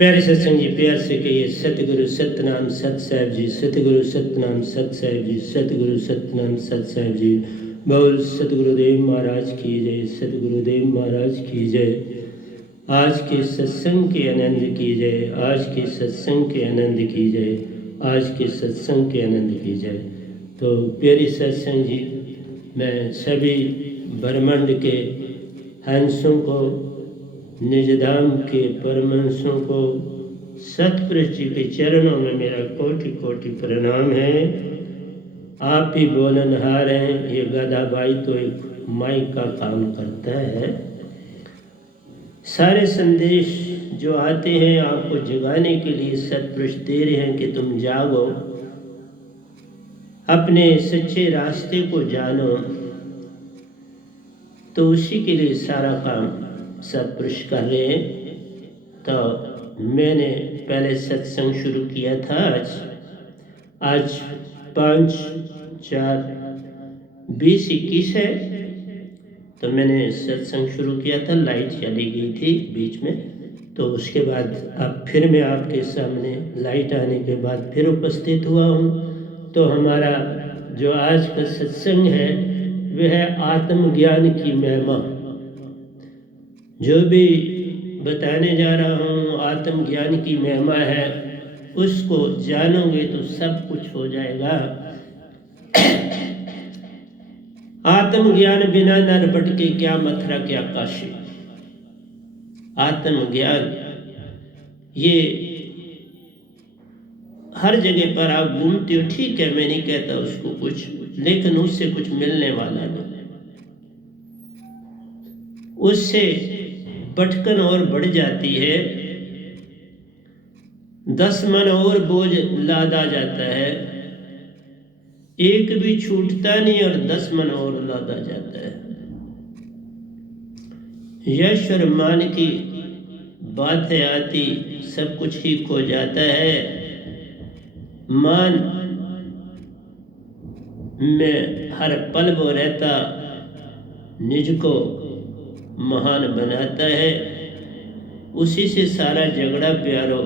प्यारे सत्संग जी, प्यार से कहिए सतगुरु सतनाम सत साहिब जी, सतगुरु सतनाम सत साहिब जी, सतगुरु सतनाम सत साहिब जी। बोल सतगुरुदेव महाराज की जय, सतगुरुदेव महाराज की जय। आज के सत्संग के आनंद की जय, आज के सत्संग के आनंद की जय, आज के सत्संग के आनंद की जय। तो प्यारे सत्संग जी, मैं सभी ब्रह्मांड के हंसों को, निजधाम के परमहंसों को, सतपुरुष जी के चरणों में मेरा कोटि कोटि प्रणाम है। आप ही बोलनहार हैं। ये गधा भाई तो एक माइक का काम करता है। सारे संदेश जो आते हैं आपको जगाने के लिए सतपुरुष दे रहे हैं कि तुम जागो, अपने सच्चे रास्ते को जानो। तो उसी के लिए सारा काम सतपुरुष कर रहे हैं। तो मैंने पहले सत्संग शुरू किया था आज 5/4/2021 है। तो मैंने सत्संग शुरू किया था, लाइट चली गई थी बीच में। तो उसके बाद अब फिर मैं आपके सामने लाइट आने के बाद फिर उपस्थित हुआ हूँ। तो हमारा जो आज का सत्संग है वह है आत्मज्ञान की महिमा। जो भी बताने जा रहा हूँ आत्मज्ञान की महिमा है, उसको जानोगे तो सब कुछ हो जाएगा। आत्मज्ञान बिना नर भटके, क्या मथुरा क्या काशी। आत्मज्ञान ये हर जगह पर आप घूमते हो, ठीक है, मैं नहीं कहता उसको कुछ, लेकिन उससे कुछ मिलने वाला नहीं। उससे भटकन और बढ़ जाती है, 10 मन और बोझ लादा जाता है। एक भी छूटता नहीं और 10 मन और लादा जाता है। यश और मान की बात है आती, सब कुछ ही खो जाता है। मान में हर पल वो रहता, निज को महान बनाता है। उसी से सारा झगड़ा प्यारो,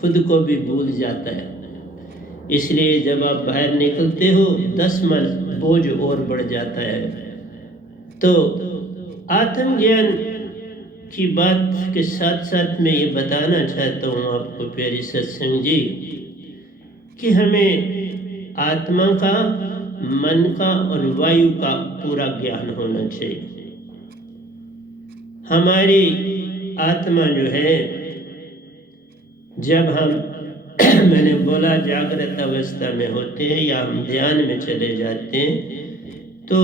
खुद को भी भूल जाता है। इसलिए जब आप बाहर निकलते हो 10 मन बोझ और बढ़ जाता है। तो आत्मज्ञान की बात के साथ साथ मैं ये बताना चाहता हूँ आपको प्यारी सत्संग जी, कि हमें आत्मा का, मन का और वायु का पूरा ज्ञान होना चाहिए। हमारी आत्मा जो है, जब हम मैंने बोला जागृत अवस्था में होते हैं या हम ध्यान में चले जाते हैं, तो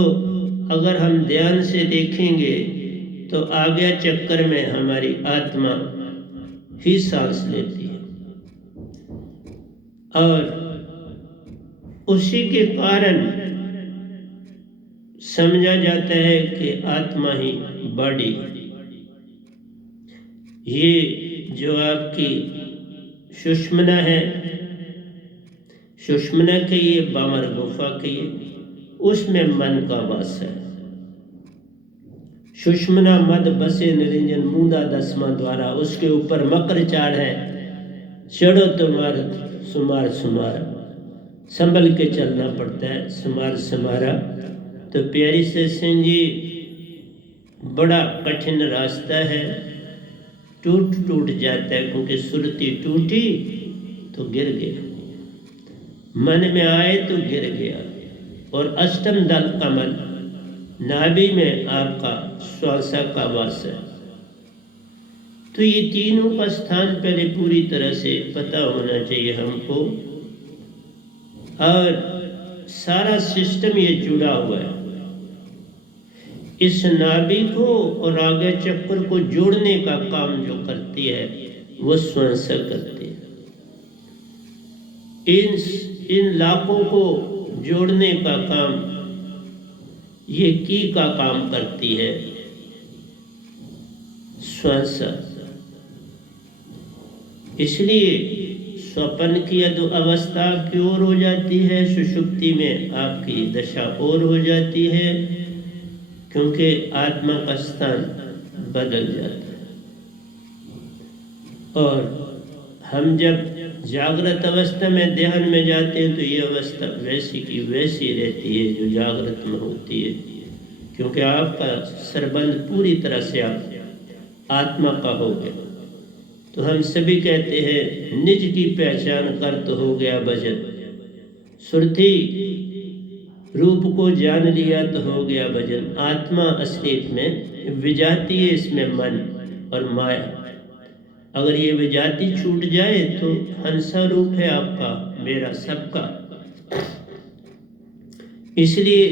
अगर हम ध्यान से देखेंगे तो आगे चक्कर में हमारी आत्मा ही सांस लेती है। और उसी के कारण समझा जाता है कि आत्मा ही बॉडी। ये जो आपकी सुषुम्ना है, सुषुम्ना कहिए, बामर गुफा कहिए, उसमें मन का वास है। सुषुम्ना मद बसे निरंजन मूंदा 10वां द्वारा, उसके ऊपर मकर चाड़ है। चढ़ो तुम्हार सुमार सुमार, संभल के चलना पड़ता है, सुमार सुमारा। तो प्यारी सत्संग जी, बड़ा कठिन रास्ता है, टूट टूट जाता है, क्योंकि सुरती टूटी तो गिर गया, मन में आए तो गिर गया। और अष्टम दल कमल नाभि में आपका श्वासा का वास है। तो ये तीनों का स्थान पहले पूरी तरह से पता होना चाहिए हमको। और सारा सिस्टम ये जुड़ा हुआ है। इस नाभि को और आगे चक्र को जोड़ने का काम जो करती है वो श्वासा करती है। इन लाखों को जोड़ने का काम ये की का काम करती है श्वासा। इसलिए स्वप्न की अवस्था आपकी ओर हो जाती है, सुषुप्ति में आपकी दशा और हो जाती है, क्योंकि आत्मा का स्थान बदल जाता है। और हम जब जागृत अवस्था में ध्यान में जाते हैं तो ये अवस्था वैसी की वैसी रहती है जो जागृत में होती है, क्योंकि आपका सरबंध पूरी तरह से आप आत्मा का हो गया। तो हम सभी कहते हैं निज की पहचान कर तो हो गया भजन, सुरती रूप को जान लिया तो हो गया भजन। आत्मा असलियत में विजाती है, इसमें मन और माया। अगर ये विजाती छूट जाए तो हंसा रूप है आपका, मेरा, सबका। इसलिए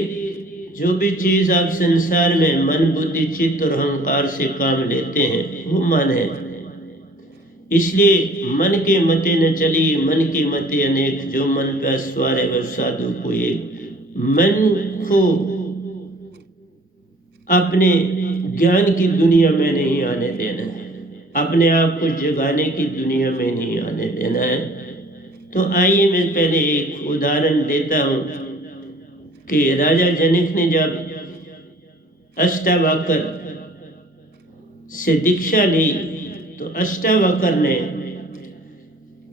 जो भी चीज आप संसार में मन बुद्धि चित्त और अहंकार से काम लेते हैं वो मन है। इसलिए मन के मते न चली, मन के मते अनेक, जो मन पे अस्वार है वह साधु को एक। मन को अपने ज्ञान की दुनिया में नहीं आने देना है, अपने आप को जगाने की दुनिया में नहीं आने देना है। तो आइए मैं पहले एक उदाहरण देता हूँ कि राजा जनक ने जब अष्टावक्र से दीक्षा ली तो अष्टावक्र ने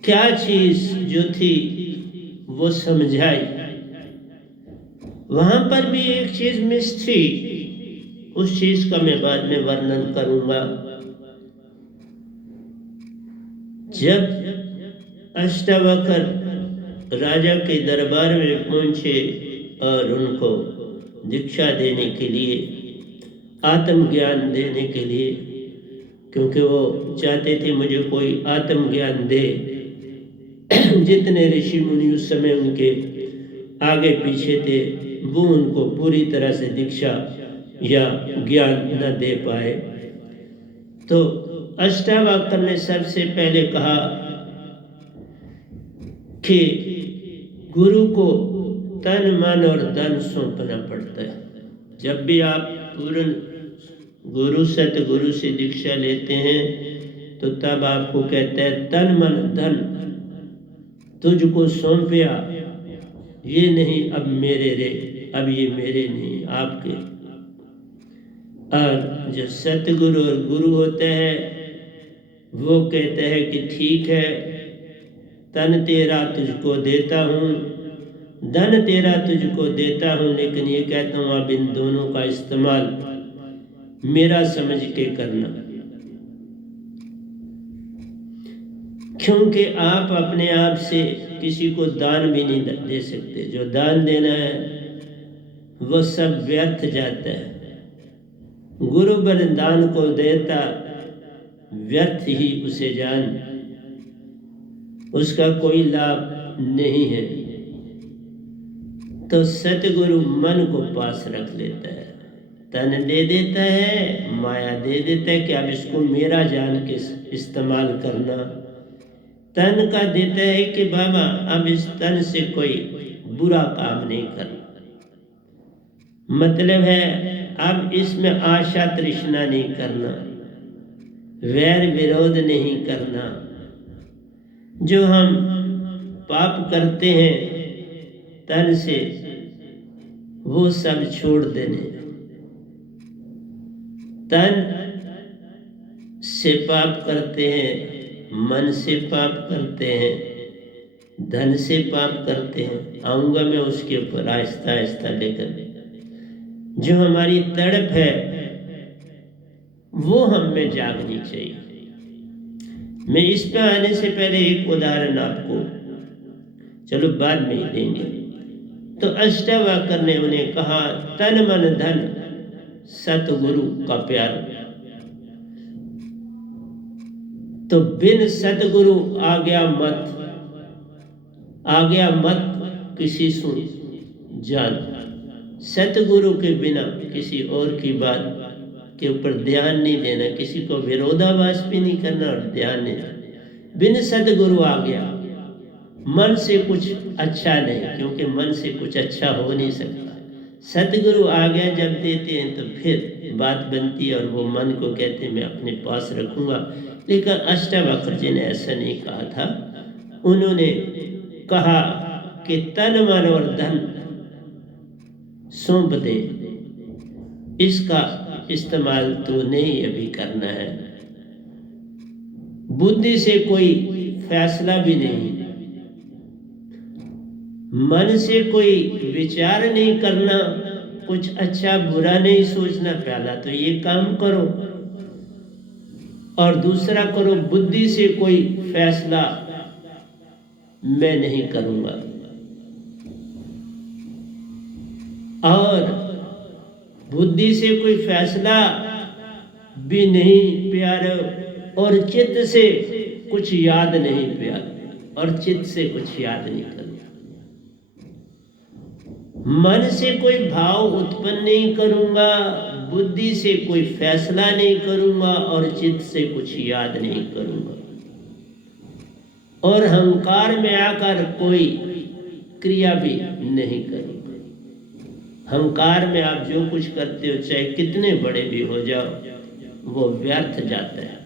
क्या चीज जो थी वो समझाई। वहां पर भी एक चीज मिस थी, उस चीज का मैं बाद में वर्णन करूंगा। जब अष्टावक्र राजा के दरबार में पहुंचे और उनको दीक्षा देने के लिए, आत्मज्ञान देने के लिए, क्योंकि वो चाहते थे मुझे कोई आत्मज्ञान दे। जितने ऋषि मुनि उस समय उनके आगे पीछे थे वो उनको पूरी तरह से दीक्षा या ज्ञान न दे पाए। तो अष्टावक्र ने सबसे पहले कहा कि गुरु को तन मन और धन सौंपना पड़ता है। जब भी आप पूर्ण गुरु सतगुरु से दीक्षा लेते हैं तो तब आपको कहता है तन मन धन तुझको सौंपया, ये नहीं अब मेरे रे, अब ये मेरे नहीं आपके। और जो सतगुरु और गुरु होते हैं वो कहते हैं कि ठीक है, तन तेरा तुझको देता हूँ, धन तेरा तुझको देता हूँ, लेकिन ये कहता हूँ अब इन दोनों का इस्तेमाल मेरा समझ के करना। क्योंकि आप अपने आप से किसी को दान भी नहीं दे सकते। जो दान देना है वो सब व्यर्थ जाता है। गुरु वरदान को देता व्यर्थ ही उसे जान, उसका कोई लाभ नहीं है। तो सतगुरु मन को पास रख लेता है, तन दे देता है, माया दे देता है कि अब इसको मेरा जान के इस्तेमाल करना। तन का देता है कि बाबा अब इस तन से कोई बुरा काम नहीं करना, मतलब है अब इसमें आशा तृष्णा नहीं करना, वैर विरोध नहीं करना। जो हम पाप करते हैं तन से वो सब छोड़ देने। तन से पाप करते हैं, मन से पाप करते हैं, धन से पाप करते हैं। आऊंगा मैं उसके ऊपर आहिस्ता आहिस्ता लेकर। जो हमारी तड़प है वो हम में जागनी चाहिए। मैं इस पे आने से पहले एक उदाहरण आपको, चलो बाद में ही देंगे। तो अष्टावक्र ने उन्हें कहा तन मन धन सतगुरु का प्यार। तो बिन सतगुरु आ गया मत किसी सुन जान। सतगुरु के बिना किसी और की बात के ऊपर ध्यान नहीं देना, किसी को विरोधाभास भी नहीं करना और ध्यान नहीं देना। बिन सतगुरु आ गया, मन से कुछ अच्छा नहीं, क्योंकि मन से कुछ अच्छा हो नहीं सकता। सतगुरु आ गया जब देते हैं तो फिर बात बनती है और वो मन को कहते हैं मैं अपने पास रखूंगा। लेकिन अष्टावक्र जी ने ऐसा नहीं कहा था। उन्होंने कहा कि तन मन और धन सौंप दे, इसका इस्तेमाल तो नहीं अभी करना है। बुद्धि से कोई फैसला भी नहीं, मन से कोई विचार नहीं करना, कुछ अच्छा बुरा नहीं सोचना। पहला तो ये काम करो और दूसरा करो बुद्धि से कोई फैसला मैं नहीं करूंगा। और बुद्धि से कोई फैसला भी नहीं प्यारे, और चित्त से कुछ याद नहीं प्यारे, और चित्त से कुछ याद नहीं करना। मन से कोई भाव उत्पन्न नहीं करूंगा, बुद्धि से कोई फैसला नहीं करूंगा, और चित्त से कुछ याद नहीं करूंगा। और अहंकार में आकर कोई क्रिया भी नहीं करूंगा। अहंकार में आप जो कुछ करते हो, चाहे कितने बड़े भी हो जाओ, वो व्यर्थ जाता है,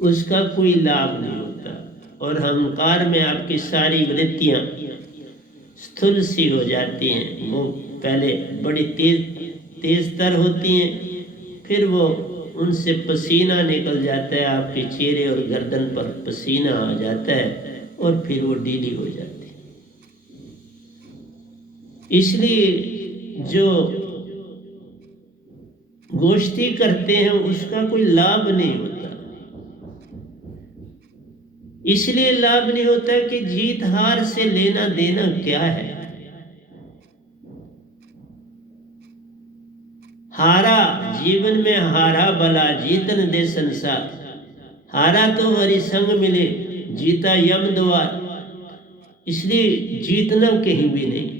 उसका कोई लाभ नहीं होता। और अहंकार में आपकी सारी वृत्तियां स्थूल सी हो जाती हैं। वो पहले बड़ी तेज तर होती हैं, फिर वो उनसे पसीना निकल जाता है, आपके चेहरे और गर्दन पर पसीना आ जाता है, और फिर वो ढीली हो जाती है। इसलिए जो गोष्ठी करते हैं उसका कोई लाभ नहीं होता। इसलिए लाभ नहीं होता कि जीत हार से लेना देना क्या है। हारा जीवन में हारा भला जीतन दे संसार। हारा तो हरि संग मिले, जीता यम द्वार। इसलिए जीतना कहीं भी नहीं,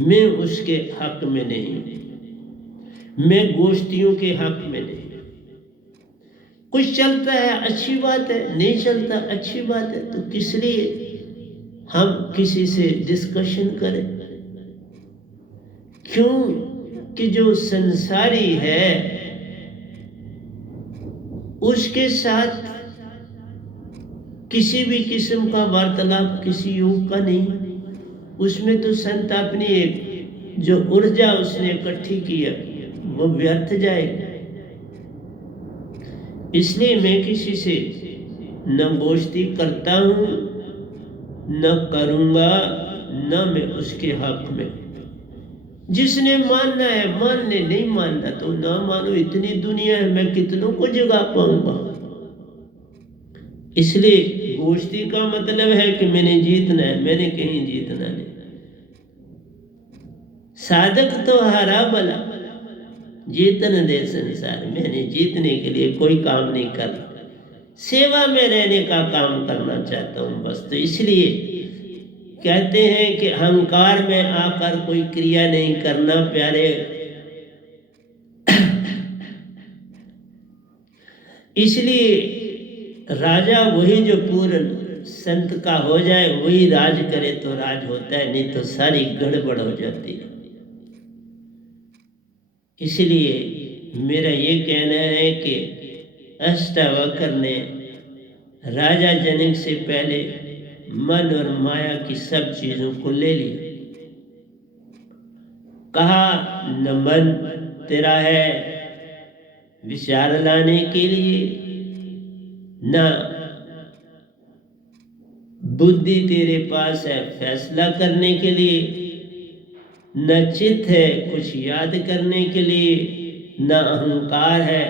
मैं उसके हक में नहीं, मैं गोष्ठियों के हक में नहीं। कुछ चलता है अच्छी बात है, नहीं चलता अच्छी बात है, तो किस लिए हम किसी से डिस्कशन करें? क्यों कि जो संसारी है उसके साथ किसी भी किस्म का वार्तालाप किसी योग का नहीं। उसमें तो संत अपनी एक जो ऊर्जा उसने इकट्ठी की है वो व्यर्थ जाएगी। इसलिए मैं किसी से न गोष्ठी करता हूं, न करूंगा, न मैं उसके हक में। जिसने मानना है मान ले, नहीं मानना तो ना मानो। इतनी दुनिया है, मैं कितनों को जगा पाऊंगा। इसलिए गोष्ठी का मतलब है कि मैंने जीतना है, मैंने कहीं जीतना नहीं। साधक तो हारा भला जीतन दे संसार। मैंने जीतने के लिए कोई काम नहीं कर, सेवा में रहने का काम करना चाहता हूं बस। तो इसलिए कहते हैं कि अहंकार में आकर कोई क्रिया नहीं करना प्यारे। इसलिए राजा वही जो पूर्ण संत का हो जाए, वही राज करे तो राज होता है, नहीं तो सारी गड़बड़ हो जाती है। इसलिए मेरा ये कहना है कि अष्टावक्र ने राजा जनक से पहले मन और माया की सब चीजों को ले लिया। कहा न मन तेरा है विचार लाने के लिए, न बुद्धि तेरे पास है फैसला करने के लिए, न चित्त है कुछ याद करने के लिए, न अहंकार है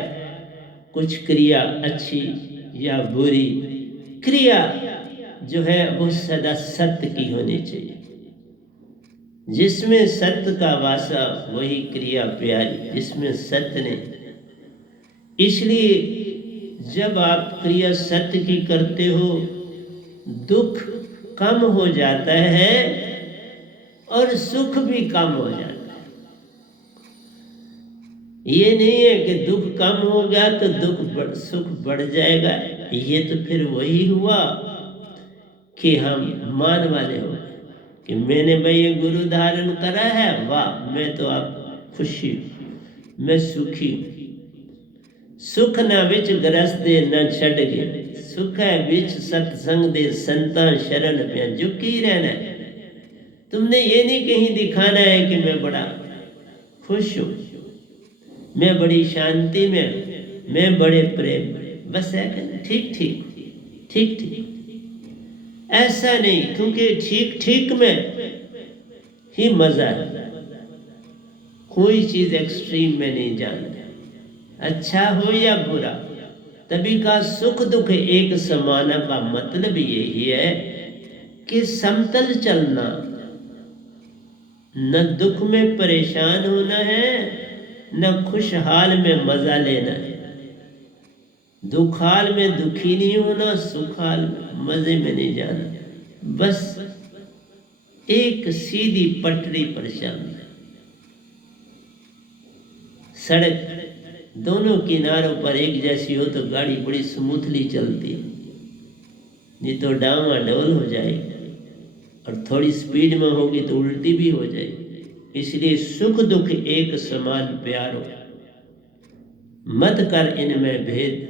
कुछ क्रिया अच्छी या बुरी। क्रिया जो है वो सदा सत्य की होनी चाहिए। जिसमें सत्य का वासा वही क्रिया प्यारी, जिसमें सत्य नहीं। इसलिए जब आप क्रिया सत्य की करते हो, दुख कम हो जाता है और सुख भी कम हो जाता है। ये नहीं है कि दुख कम हो गया तो सुख बढ़ जाएगा। ये तो फिर वही हुआ कि हम मान वाले हो कि मैंने भाई ये गुरु धारण करा है, वाह मैं तो आप खुशी, मैं सुखी। सुख न विच ग्रस्त दे न छड़ गए, सुख है विच सत्संग दे संता शरण पे झुकी रहना है। तुमने ये नहीं कहीं दिखाना है कि मैं बड़ा खुश हूं, मैं बड़ी शांति में, मैं बड़े प्रेम, बस है कहना ठीक ठीक ठीक ठीक। ऐसा नहीं, क्योंकि ठीक ठीक में ही मजा है, कोई चीज एक्सट्रीम में नहीं जाना, अच्छा हो या बुरा। तभी का सुख दुख एक समाना का मतलब यही है कि समतल चलना, न दुख में परेशान होना है, न खुशहाल में मजा लेना है। दुखाल में दुखी नहीं होना, सुखाल में मजे में नहीं जाना, बस एक सीधी पटरी पर चलना। सड़क दोनों किनारों पर एक जैसी हो तो गाड़ी बड़ी स्मूथली चलती, नहीं तो डामाडोल हो जाएगी, और थोड़ी स्पीड में होगी तो उल्टी भी हो जाएगी। इसलिए सुख दुख एक समान प्यारो, मत कर इनमें भेद,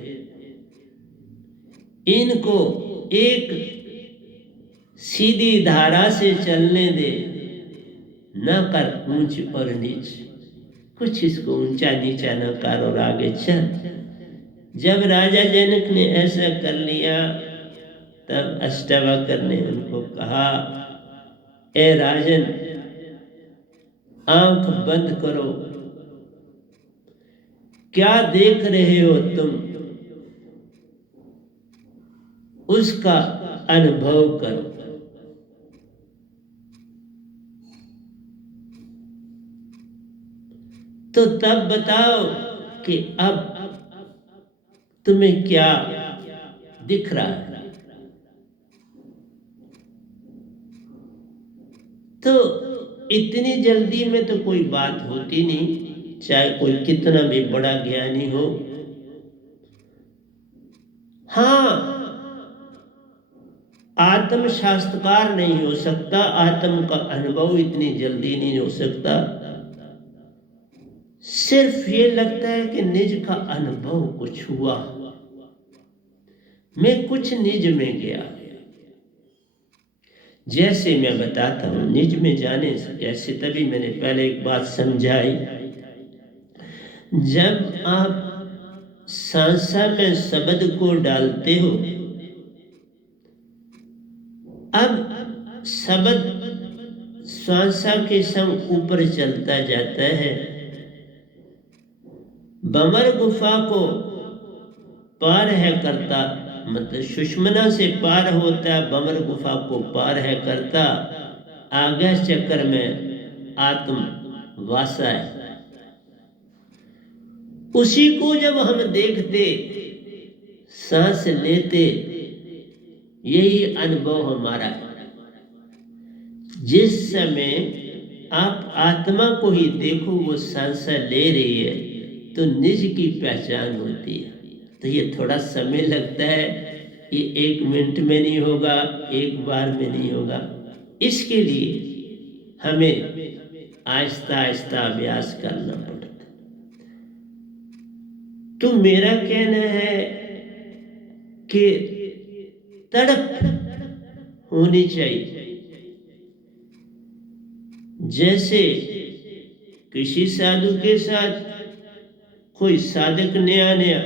इनको एक सीधी धारा से चलने दे, न कर ऊंच और नीच, कुछ इसको ऊंचा नीचा न कर और आगे चल। जब राजा जनक ने ऐसा कर लिया तब अष्टावक्र ने उनको कहा, ए राजन, आंख बंद करो, क्या देख रहे हो तुम, उसका अनुभव करो। तो तब बताओ कि अब तुम्हें क्या दिख रहा है। तो इतनी जल्दी में तो कोई बात होती नहीं, चाहे कोई कितना भी बड़ा ज्ञानी हो। हाँ, आत्म शास्त्रकार नहीं हो सकता, आत्म का अनुभव इतनी जल्दी नहीं हो सकता। सिर्फ ये लगता है कि निज का अनुभव कुछ हुआ, मैं कुछ निज में गया। जैसे मैं बताता हूं निज में जाने से कैसे, तभी मैंने पहले एक बात समझाई। जब आप सांसा में शब्द को डालते हो, अब शब्द सांसा के संग ऊपर चलता जाता है, बमर गुफा को पार है करता, मतलब सुषमना से पार होता है, बमर गुफा को पार है करता, आगे चक्कर में आत्म वासा है। उसी को जब हम देखते, सांस लेते, यही अनुभव हमारा है। जिस समय आप आत्मा को ही देखो वो सांस ले रही है, तो निज की पहचान होती है। तो ये थोड़ा समय लगता है, ये 1 मिनट में नहीं होगा, एक बार में नहीं होगा। इसके लिए हमें आहिस्ता आहिस्ता अभ्यास करना पड़ता। तो मेरा कहना है कि तड़प होनी चाहिए। जैसे किसी साधु के साथ कोई साधक नया नया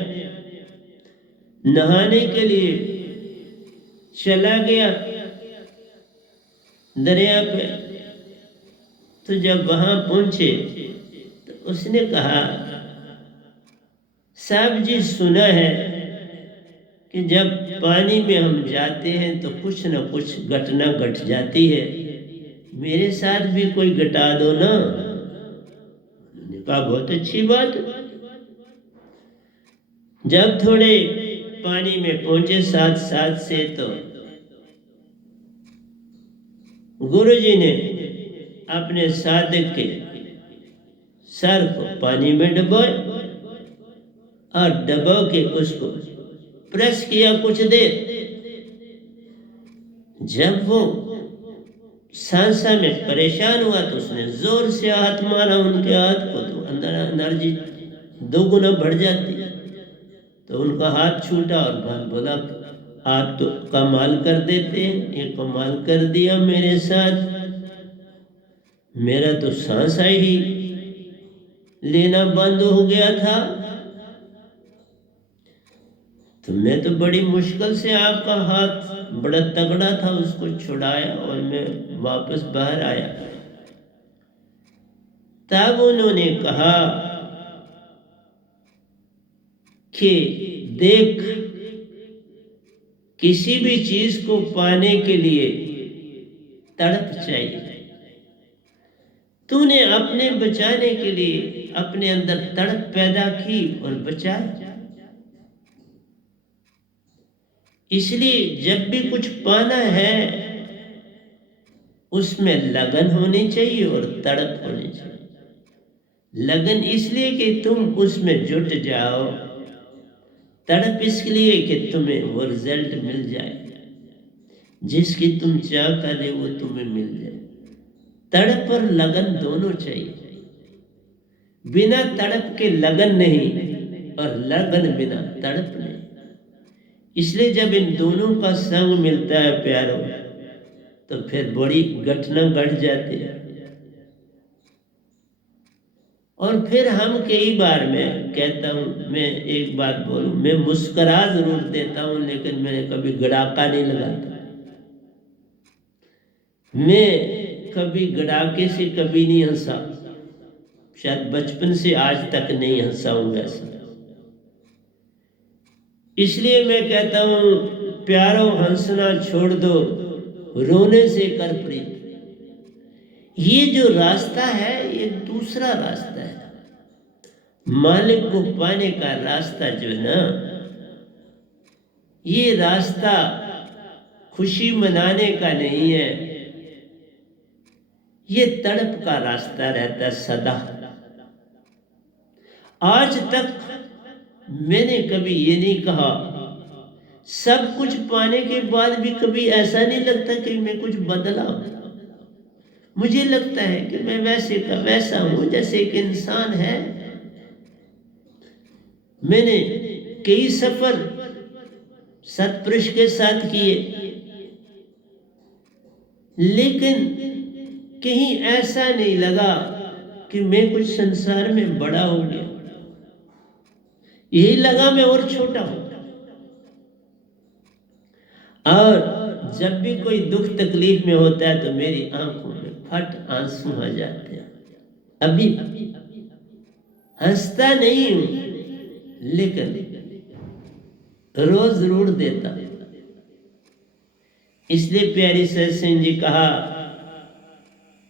नहाने के लिए चला गया दरिया पे, तो जब वहां पहुंचे तो उसने कहा, साहब जी सुना है कि जब पानी में हम जाते हैं तो कुछ न कुछ घटना घट जाती है, मेरे साथ भी कोई घटा दो ना। मैंने कहा बहुत अच्छी बात। जब थोड़े पानी में पहुंचे साथ साथ से, तो गुरुजी ने अपने साधक के सर को पानी में डुबोए और डबो के उसको प्रेस किया कुछ देर। जब वो सांसा में परेशान हुआ तो उसने जोर से हाथ मारा उनके हाथ को, तो अंदर एनर्जी 2 गुना बढ़ जाती। तो उनका हाथ छूटा और बोला, आप तो कमाल कर देते हैं, ये कमाल कर दिया मेरे साथ, मेरा तो सांसा ही लेना बंद हो गया था। तुमने तो बड़ी मुश्किल से आपका हाथ बड़ा तगड़ा था, उसको छुड़ाया और मैं वापस बाहर आया। तब उन्होंने कहा कि देख, किसी भी चीज को पाने के लिए तड़प चाहिए। तूने अपने बचाने के लिए अपने अंदर तड़प पैदा की और बचाया। इसलिए जब भी कुछ पाना है उसमें लगन होनी चाहिए और तड़प होनी चाहिए। लगन इसलिए कि तुम उसमें जुट जाओ, तड़प इसलिए कि तुम्हें वो रिजल्ट मिल जाए जिसकी तुम चाह कर रहे वो तुम्हें मिल जाए। तड़प और लगन दोनों चाहिए। बिना तड़प के लगन नहीं और लगन बिना तड़प नहीं। इसलिए जब इन दोनों का संग मिलता है प्यारों, तो फिर बड़ी घटना घट जाती है। और फिर हम कई बार, मैं कहता हूँ, मैं एक बात बोलूं, मैं मुस्कुरा जरूर देता हूँ लेकिन मैंने कभी गड़ाका नहीं लगाता। मैं कभी गड़ाके से कभी नहीं हंसा, शायद बचपन से आज तक नहीं हंसा हूं वैसा। इसलिए मैं कहता हूं प्यारो हंसना छोड़ दो, रोने से कर प्रीत। ये जो रास्ता है ये दूसरा रास्ता है। मालिक को पाने का रास्ता जो है ना, ये रास्ता खुशी मनाने का नहीं है, ये तड़प का रास्ता रहता है सदा। आज तक मैंने कभी ये नहीं कहा, सब कुछ पाने के बाद भी कभी ऐसा नहीं लगता कि मैं कुछ बदला। मुझे लगता है कि मैं वैसे का वैसा हूं जैसे एक इंसान है। मैंने कई सफर सतपुरुष के साथ किए, लेकिन कहीं ऐसा नहीं लगा कि मैं कुछ संसार में बड़ा हो गया। यही लगा मैं और छोटा हूं। और जब भी कोई दुख तकलीफ में होता है तो मेरी आंखों में फट आंसू आ जाते हैं। अभी हंसता नहीं हूं लेकिन रो जरूर देता। इसलिए प्यारी सत्संग जी कहा,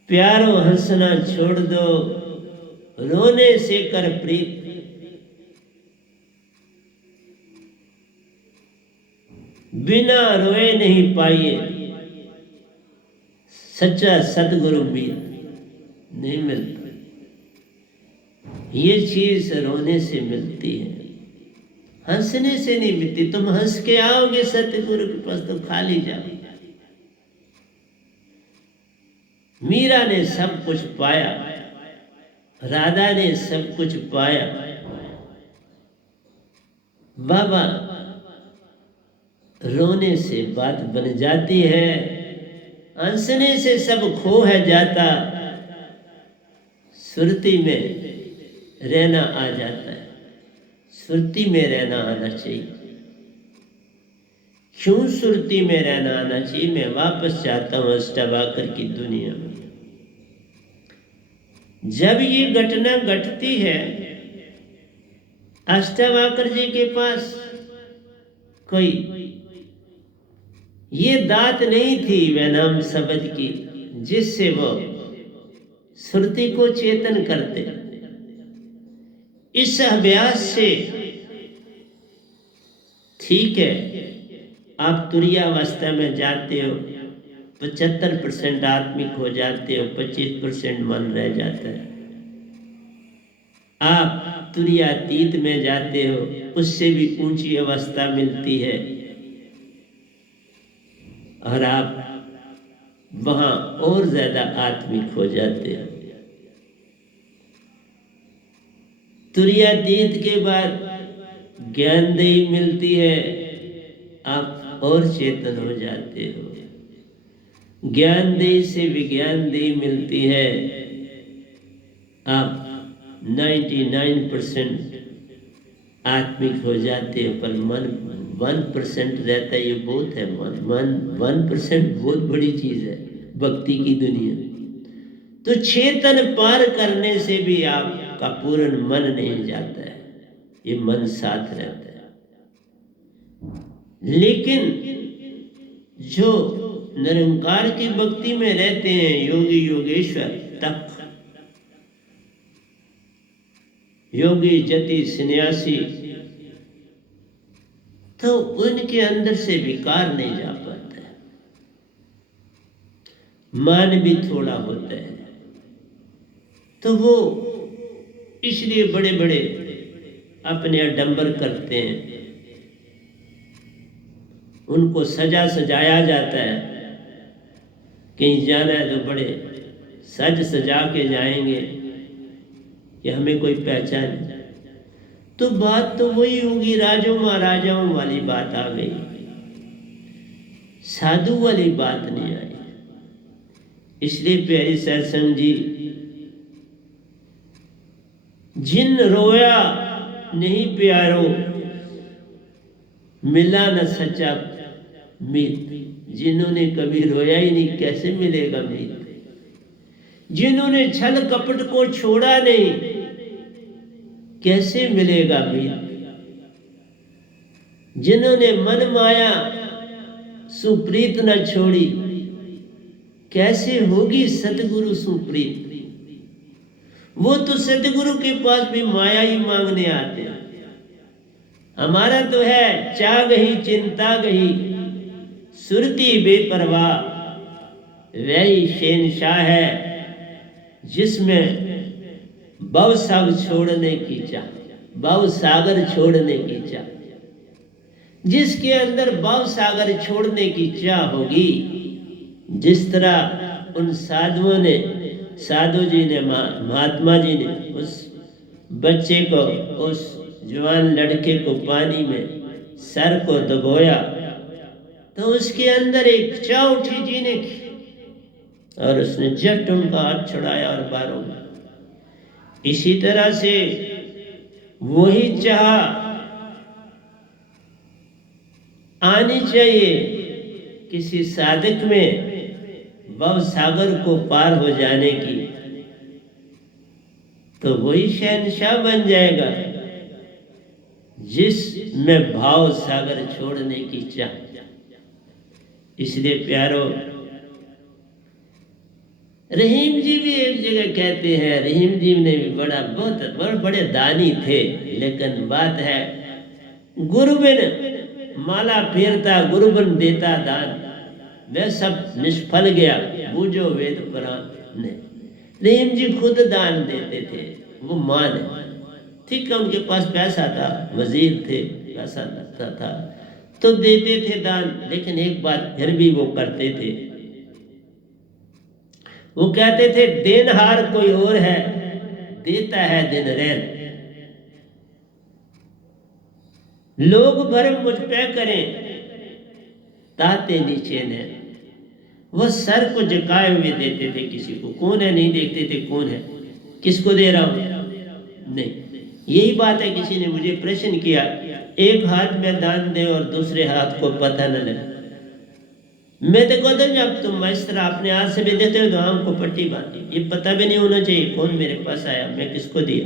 प्यारो हंसना छोड़ दो, रोने से कर प्रीत। बिना रोए नहीं पाइए सच्चा सतगुरु मीत। नहीं मिलता, ये चीज रोने से मिलती है, हंसने से नहीं मिलती। तुम हंस के आओगे सतगुरु के पास तो खाली जाओ। मीरा ने सब कुछ पाया, राधा ने सब कुछ पाया, बाबा रोने से बात बन जाती है, हंसने से सब खो है जाता, सुरती में रहना आ जाता है। सुरती में रहना आना चाहिए। क्यों सुरती में रहना आना चाहिए? मैं वापस चाहता हूं अष्टावक्र की दुनिया में। जब ये घटना घटती है, अष्टावक्र जी के पास कोई ये दात नहीं थी वह नाम शब्द की जिससे वो श्रुति को चेतन करते। इस अभ्यास से ठीक है, आप तुरीयावस्था में जाते हो, 75% आत्मिक हो जाते हो, 25% मन रह जाता है। आप तुरीयातीत में जाते हो, उससे भी ऊंची अवस्था मिलती है और आप वहां और ज्यादा आत्मिक हो जाते हो। तुरीयातीत के बाद ज्ञानदेही मिलती है, आप और चेतन हो जाते हो। ज्ञानदेही से विज्ञानदेही मिलती है, आप 99% आत्मिक हो जाते हो, पर मन 1% रहता है, ये बहुत है। 1% बहुत बड़ी चीज है भक्ति की दुनिया। तो चेतन पार करने से भी आपका पूर्ण मन नहीं जाता है, ये मन साथ रहता है। लेकिन जो निरंकार की भक्ति में रहते हैं, योगी योगेश्वर तप योगी जति सन्यासी, तो उनके अंदर से विकार नहीं जा पाता है, मान भी थोड़ा होता है। तो वो इसलिए बड़े बड़े अपने आडंबर करते हैं, उनको सजा सजाया जाता है। कहीं जाना है तो बड़े सज सजा के जाएंगे कि हमें कोई पहचान। तो बात तो वही होगी, राजों महाराजाओं वाली बात आ गई, साधु वाली बात नहीं आई। इसलिए प्यारी सत्संग जी, जिन रोया नहीं प्यारो, मिला न सच्चा मीत। जिन्होंने कभी रोया ही नहीं, कैसे मिलेगा मीत? जिन्होंने छल कपट को छोड़ा नहीं, कैसे मिलेगा मीत? जिन्होंने मन माया सुप्रीत न छोड़ी, कैसे होगी सतगुरु सुप्रीत? वो तो सतगुरु के पास भी माया ही मांगने आते हैं। हमारा तो है चाह गही चिंता गही, सुरती बेपरवाह। वही शहंशाह है जिसमें भव सागर छोड़ने की चाह, भव सागर छोड़ने की चाह। जिसके अंदर भव सागर छोड़ने की चाह होगी, जिस तरह उन साधुओं ने, साधु जी ने, महात्मा जी ने उस बच्चे को, उस जवान लड़के को पानी में सर को दबोया, तो उसके अंदर एक चाह उठी जीने की, और उसने झट उनका हाथ छुड़ाया और बारों में। इसी तरह से वही चाह आनी चाहिए किसी साधक में, भव सागर को पार हो जाने की, तो वही शहंशाह बन जाएगा जिसमें भाव सागर छोड़ने की चाह। इसलिए प्यारो, रहीम जी भी एक जगह कहते हैं, रहीम जी ने भी बहुत बड़े दानी थे, लेकिन बात है गुरु बिन माला फेरता, गुरु बिन देता दान, वह सब निष्फल गया, बूझो वेद पुराण ने। रहीम जी खुद दान देते थे, वो मान है। ठीक है, उनके पास पैसा था, वजीर थे, पैसा लगता था तो देते थे दान। लेकिन एक बात फिर भी वो करते थे, वो कहते थे देनहार कोई और है, देता है दिन रैन। लोग भरम मुझ पे करें, ताते नीचे ने। वो सर को झुकाए हुए देते थे किसी को, कौन है नहीं देखते थे कौन है, किसको दे रहा हूं नहीं। यही बात है, किसी ने मुझे प्रश्न किया, एक हाथ में दान दे और दूसरे हाथ को पता न लगे। मैं तो कहता हूँ जब तुम इस तरह अपने हाथ से भी देते हो तो आंख को पट्टी बांधी, ये पता भी नहीं होना चाहिए कौन मेरे पास आया, मैं किसको दिया।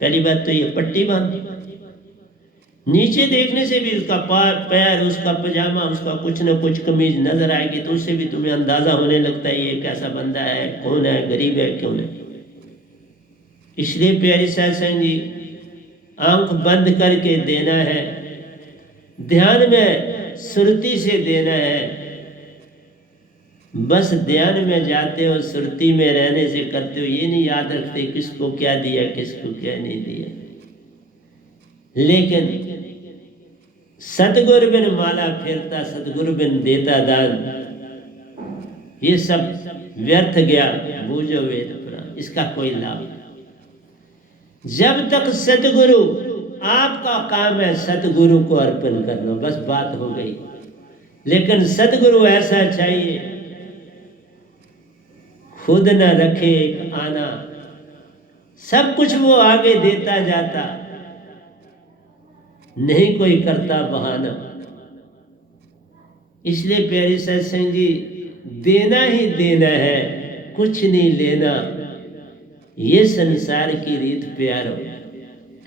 पहली बात तो ये पट्टी बांधी, नीचे देखने से भी उसका पैर, उसका पजामा, उसका कुछ न कुछ कमीज नजर आएगी, तो उससे भी तुम्हें अंदाजा होने लगता है ये कैसा बंदा है, कौन है, गरीब है क्यों नहीं। इसलिए प्यारी सत्संग जी, आंख बंद करके देना है, ध्यान में सुरती से देना है। बस ध्यान में जाते हो, सुरती में रहने से करते हो, ये नहीं याद रखते किसको क्या दिया, किसको क्या नहीं दिया। लेकिन सतगुरु बिन माला फेरता, सतगुरु बिन देता दान, ये सब व्यर्थ गया, बूझो वेद पुराण, इसका कोई लाभ। जब तक सतगुरु, आपका काम है सतगुरु को अर्पण करना, बस बात हो गई। लेकिन सतगुरु ऐसा चाहिए खुद न रखे एक आना, सब कुछ वो आगे देता जाता, नहीं कोई करता बहाना। इसलिए प्यारे सत्संग जी, देना ही देना है, कुछ नहीं लेना। ये संसार की रीत प्यारो,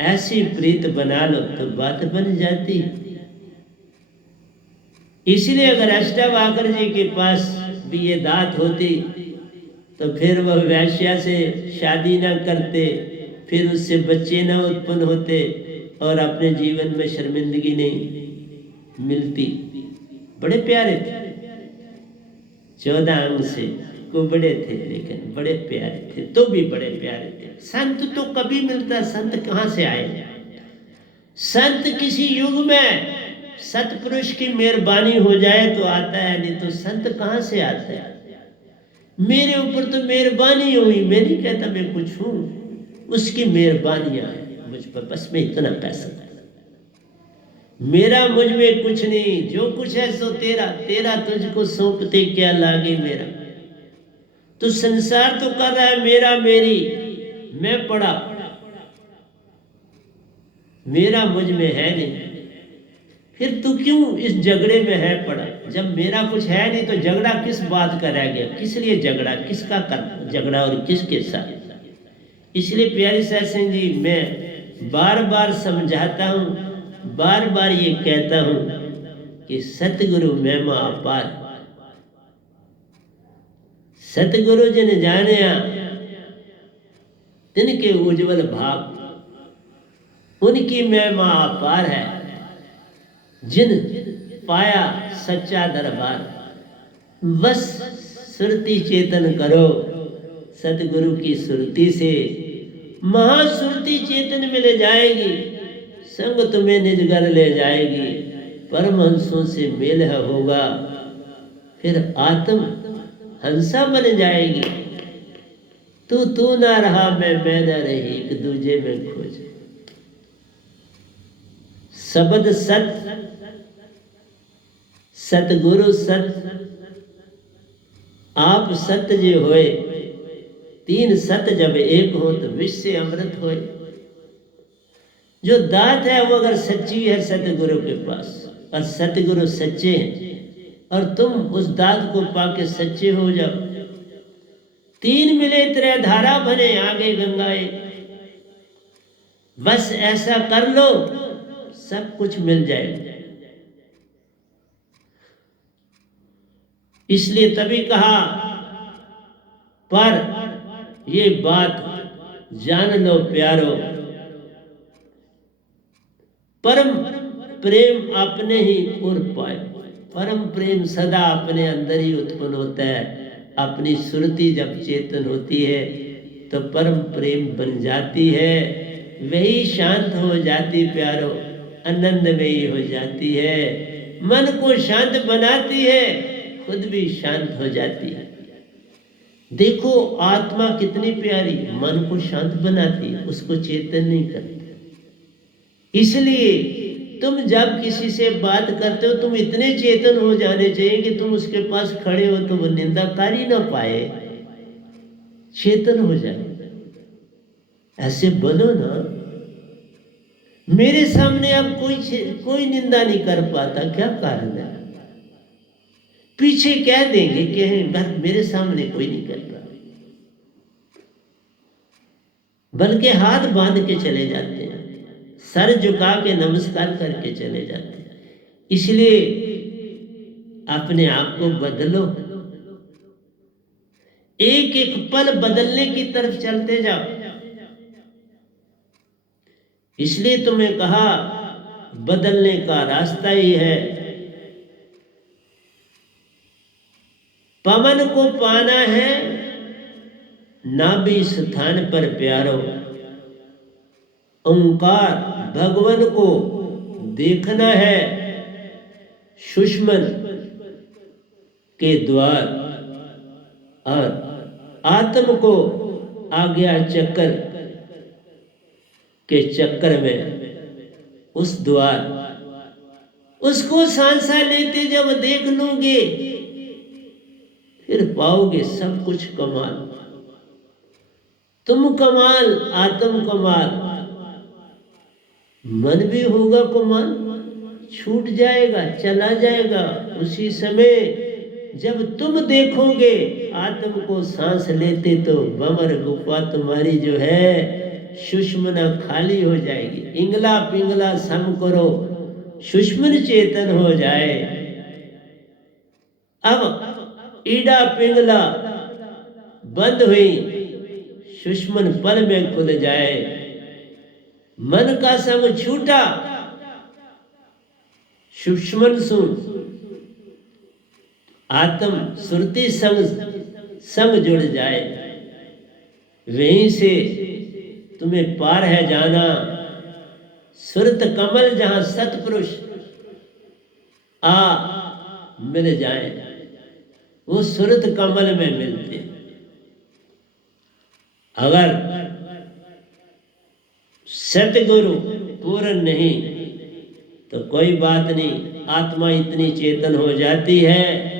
ऐसी प्रीत बना लो तो बात बन जाती। इसलिए अगर अष्टावक्र जी के पास भी ये दात होती तो फिर वह वैश्या से शादी ना करते, फिर उससे बच्चे ना उत्पन्न होते और अपने जीवन में शर्मिंदगी नहीं मिलती। बड़े प्यारे थे, 14 अंग से कुबड़े थे लेकिन बड़े प्यारे थे, तो भी बड़े प्यारे थे। संत तो कभी मिलता, संत कहाँ से आए? संत किसी युग में सतपुरुष की मेहरबानी हो जाए तो आता है, नहीं तो संत कहाँ से आता है? मेरे ऊपर तो मेहरबानी हुई, मैं नहीं कहता मैं कुछ हूं, उसकी मेहरबानियां है मुझ पर, बस मैं इतना कह सकता। मेरा मुझ में कुछ नहीं, जो कुछ है सो तेरा, तेरा तुझको सौंपते क्या लागे मेरा। तो संसार तो कर रहा है मेरा मेरी, मैं पड़ा, मेरा मुझ में है नहीं। फिर तू क्यों इस झगड़े में है पड़ा? जब मेरा कुछ है नहीं तो झगड़ा किस बात का रह गया? किस लिए झगड़ा, किसका कर झगड़ा और किसके साथ? इसलिए प्यारी सत्संग जी, मैं बार बार समझाता हूँ, बार बार ये कहता हूँ कि सतगुरु महिमा अपार, सतगुरु जिन जानिया तिनके उज्जवल भाग, उनकी महिमा अपार है। जिन पाया सच्चा दरबार, बस सुरती चेतन करो सतगुरु की सुरती से, महासुरती चेतन में ले जाएगी, संग तुम्हें निज घर ले जाएगी, परमहंसों से मेल होगा, फिर आत्म हंसा बन जाएगी। तू ना रहा, मैं ना रही, एक दूजे में खोज। शब्द सत, सतगुरु सत, आप सत्य जे होए, तीन सत्य जब एक हो तो विश्व से अमृत होए। जो दात है वो अगर सच्ची है सतगुरु के पास, और सतगुरु सच्चे हैं और तुम उस दात को पाके सच्चे हो जाओ, तीन मिले तेरे धारा बने आगे गंगाए। बस ऐसा कर लो, सब कुछ मिल जाएगा। इसलिए तभी कहा, पर ये बात जान लो प्यारो, परम प्रेम अपने ही उर पाए। परम प्रेम सदा अपने अंदर ही उत्पन्न होता है। अपनी सुरती जब चेतन होती है तो परम प्रेम बन जाती है, वही शांत हो जाती प्यारो, आनंदमयी हो जाती है, मन को शांत बनाती है, खुद भी शांत हो जाती है। देखो आत्मा कितनी प्यारी, मन को शांत बनाती है, उसको चेतन नहीं करती। इसलिए तुम जब किसी से बात करते हो, तुम इतने चेतन हो जाने चाहिए कि तुम उसके पास खड़े हो तो वो निंदा कर ही ना पाए, चेतन हो जाए। ऐसे बनो ना। मेरे सामने अब कोई निंदा नहीं कर पाता, क्या कारण है? पीछे कह देंगे कि मेरे सामने कोई नहीं करता, बल्कि हाथ बांध के चले जाते हैं, सर झुका के नमस्कार करके चले जाते हैं। इसलिए अपने आप को बदलो, एक एक पल बदलने की तरफ चलते जाओ। इसलिए तुम्हें कहा बदलने का रास्ता ही है, पवन को पाना है नाभि स्थान पर प्यारो, ओंकार भगवान को देखना है सुषमन के द्वार, और आत्म को आज्ञा चक्र के चक्कर में उस द्वार, उसको सांसा लेते जब देख लोगे फिर पाओगे सब कुछ कमाल। तुम कमाल, आत्म कमाल, मन भी होगा कुमान, छूट जाएगा, चला जाएगा। उसी समय जब तुम देखोगे आत्म को सांस लेते तो बमर गुफा तुम्हारी जो है सुषमना खाली हो जाएगी। इंगला पिंगला सम करो, सुषमन चेतन हो जाए। अब ईड़ा पिंगला बंद हुई, सुषमन पल में खुल जाए। मन का संग छूटा, सुषमन सु आत्म सुरति संग जुड़ जाए। वहीं से तुम्हें पार है जाना। सुरत कमल जहां सतपुरुष आ मिल जाए, वो सुरत कमल में मिलते। अगर सतगुरु पूर्ण नहीं तो कोई बात नहीं, आत्मा इतनी चेतन हो जाती है।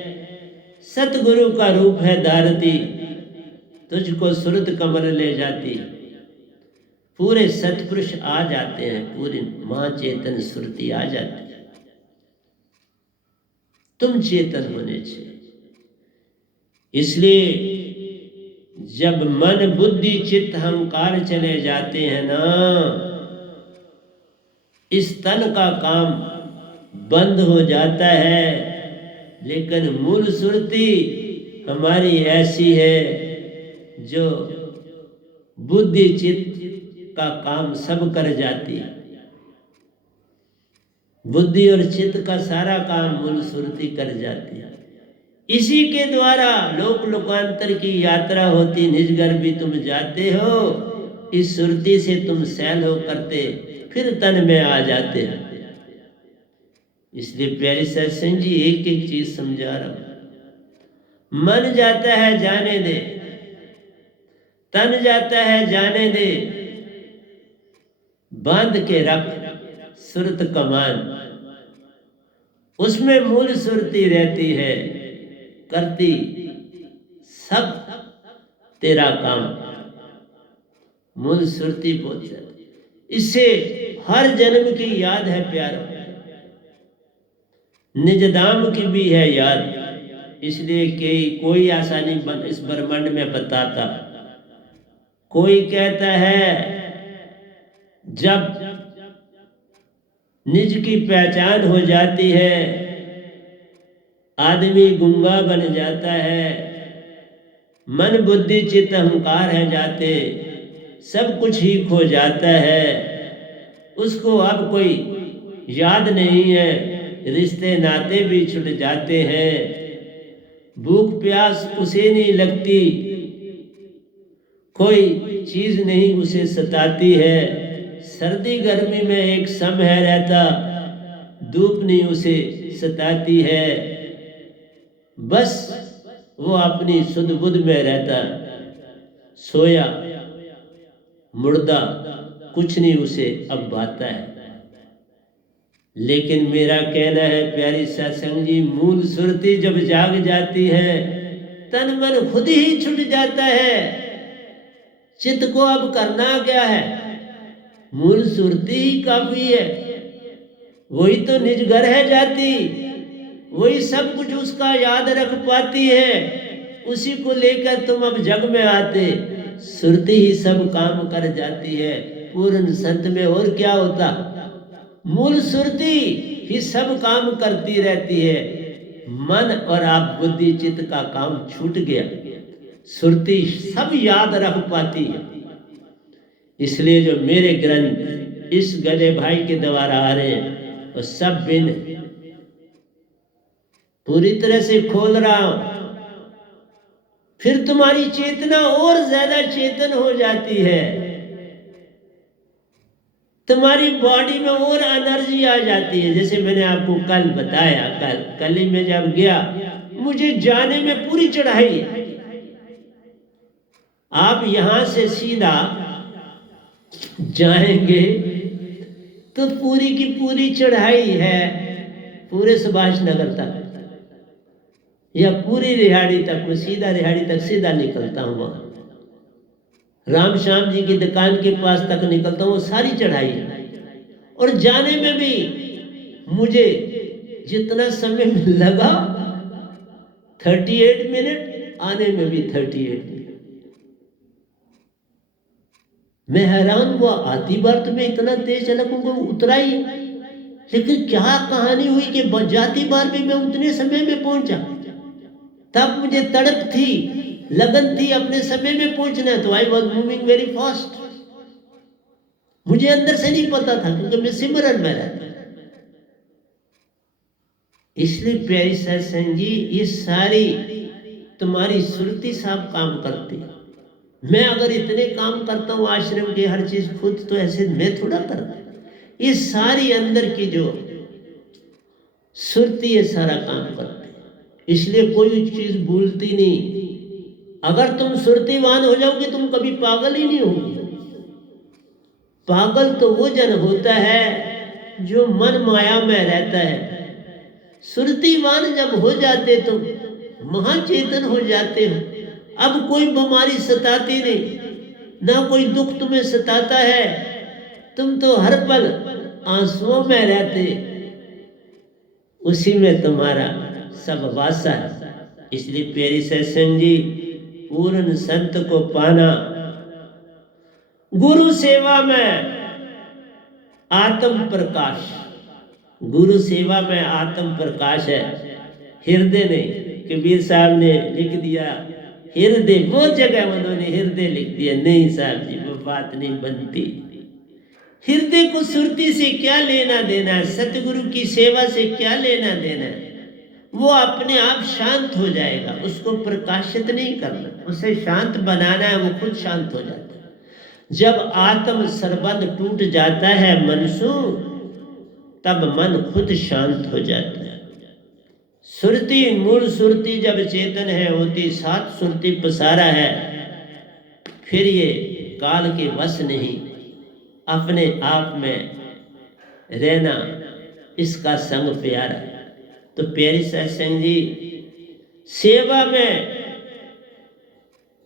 सतगुरु का रूप है दारती, तुझको सुरत कमल ले जाती। पूरे सतपुरुष आ जाते हैं, पूरी मां चेतन सुरती आ जाती है। तुम चेतन होने चाहिए। इसलिए जब मन बुद्धि चित्त अहंकार चले जाते हैं ना, इस तन का काम बंद हो जाता है। लेकिन मूल सुरती हमारी ऐसी है जो बुद्धि चित्त का काम सब कर जाती है। बुद्धि और चित्त का सारा काम मूल सुरती कर जाती है। इसी के द्वारा लोक लोकांतर की यात्रा होती। निजगर भी तुम जाते हो, इस सुरती से तुम सैल हो करते फिर तन में आ जाते हो। इसलिए प्यारे सत्संग जी एक एक चीज समझा रहा हूं। मन जाता है जाने दे, तन जाता है जाने दे, बांध के रख सुरत कमान, उसमें मूल सुरती रहती है, करती सब तेरा काम। मूल सुरती बोलते, इससे हर जन्म की याद है प्यारो, निज दाम की भी है याद। इसलिए कि कोई आसानी इस ब्रह्मांड में बताता। कोई कहता है जब निज की पहचान हो जाती है आदमी गूंगा बन जाता है, मन बुद्धि चित्त अहंकार है जाते, सब कुछ ही खो जाता है। उसको अब कोई याद नहीं है, रिश्ते नाते भी छूट जाते हैं। भूख प्यास उसे नहीं लगती, कोई चीज नहीं उसे सताती है। सर्दी गर्मी में एक सम है रहता, धूप नहीं उसे सताती है। बस वो अपनी सुध बुध में रहता, सोया मुर्दा कुछ नहीं उसे अब भाता है। लेकिन मेरा कहना है प्यारी सत्संग जी, मूल सुरती जब जाग जाती है, तन मन खुद ही छूट जाता है। चित्त को अब करना क्या है, मूल सुरती ही काफी है। वही तो निज घर है जाती, वही सब कुछ उसका याद रख पाती है। उसी को लेकर तुम अब जग में आते, सुरती ही सब काम कर जाती है। पूर्ण संत में और क्या होता, मूल सुरती ही सब काम करती रहती है। मन और आप बुद्धि चित्त का काम छूट गया, सुरती सब याद रख पाती है। इसलिए जो मेरे ग्रंथ इस गधे भाई के द्वारा आ रहे हैं, वो सब बिन पूरी तरह से खोल रहा हूं, फिर तुम्हारी चेतना और ज्यादा चेतन हो जाती है। तुम्हारी बॉडी में और एनर्जी आ जाती है। जैसे मैंने आपको कल बताया, कल ही में जब गया, मुझे जाने में पूरी चढ़ाई है। आप यहां से सीधा जाएंगे तो पूरी की पूरी चढ़ाई है, पूरे सुभाष नगर तक या पूरी रिहाड़ी तक। मैं सीधा रिहाड़ी तक सीधा निकलता हूँ, वहां राम श्याम जी की दुकान के पास तक निकलता हूँ, वो सारी चढ़ाई है। और जाने में भी मुझे जितना समय लगा 38 मिनट, आने में भी 38 मिनट। मैं हैरान हुआ, आती बार तो मैं इतना तेज चलूंगा उतरा ही, लेकिन क्या कहानी हुई कि जाती बार भी मैं उतने समय में पहुंचा। तब मुझे तड़प थी, लगन थी अपने समय में पहुंचना, तो I was moving very fast. मुझे अंदर से नहीं पता था क्योंकि मैं सिमरन में रहता। इसलिए प्यारी सत्संग जी, ये सारी तुम्हारी सुरती साहब काम करती है। मैं अगर इतने काम करता हूँ आश्रम के हर चीज खुद, तो ऐसे मैं थोड़ा करता। ये सारी अंदर की जो सुरती है सारा काम करती है, इसलिए कोई चीज भूलती नहीं। अगर तुम सुरतीवान हो जाओगे तुम कभी पागल ही नहीं होगे। पागल तो वो जन होता है जो मन माया में रहता है। सुरतीवान जब हो जाते तो महाचेतन हो जाते हो। अब कोई बीमारी सताती नहीं, ना कोई दुख तुम्हें सताता है, तुम तो हर पल आंसुओं में रहते, उसी में तुम्हारा सब वासा है। इसलिए प्यारी सत्संग जी, पूर्ण संत को पाना, गुरु सेवा में आत्म प्रकाश, गुरु सेवा में आत्म प्रकाश है, हृदय नहीं। कबीर साहब ने लिख दिया हृदय, वो जगह उन्होंने हृदय लिख दिया, नहीं साहब जी वो बात नहीं बनती। हृदय को सुरती से क्या लेना देना है, सतगुरु की सेवा से क्या लेना देना है। वो अपने आप शांत हो जाएगा, उसको प्रकाशित नहीं करना, उसे शांत बनाना है, वो खुद शांत हो जाता है। जब आत्म संबंध टूट जाता है मनसू, तब मन खुद शांत हो जाता है। सुरती, मूल सुरती जब चेतन है होती, सात सुरती पसारा है, फिर ये काल के वश नहीं, अपने आप में रहना, इसका संग प्यारा। तो प्यारी सत्संग जी, सेवा में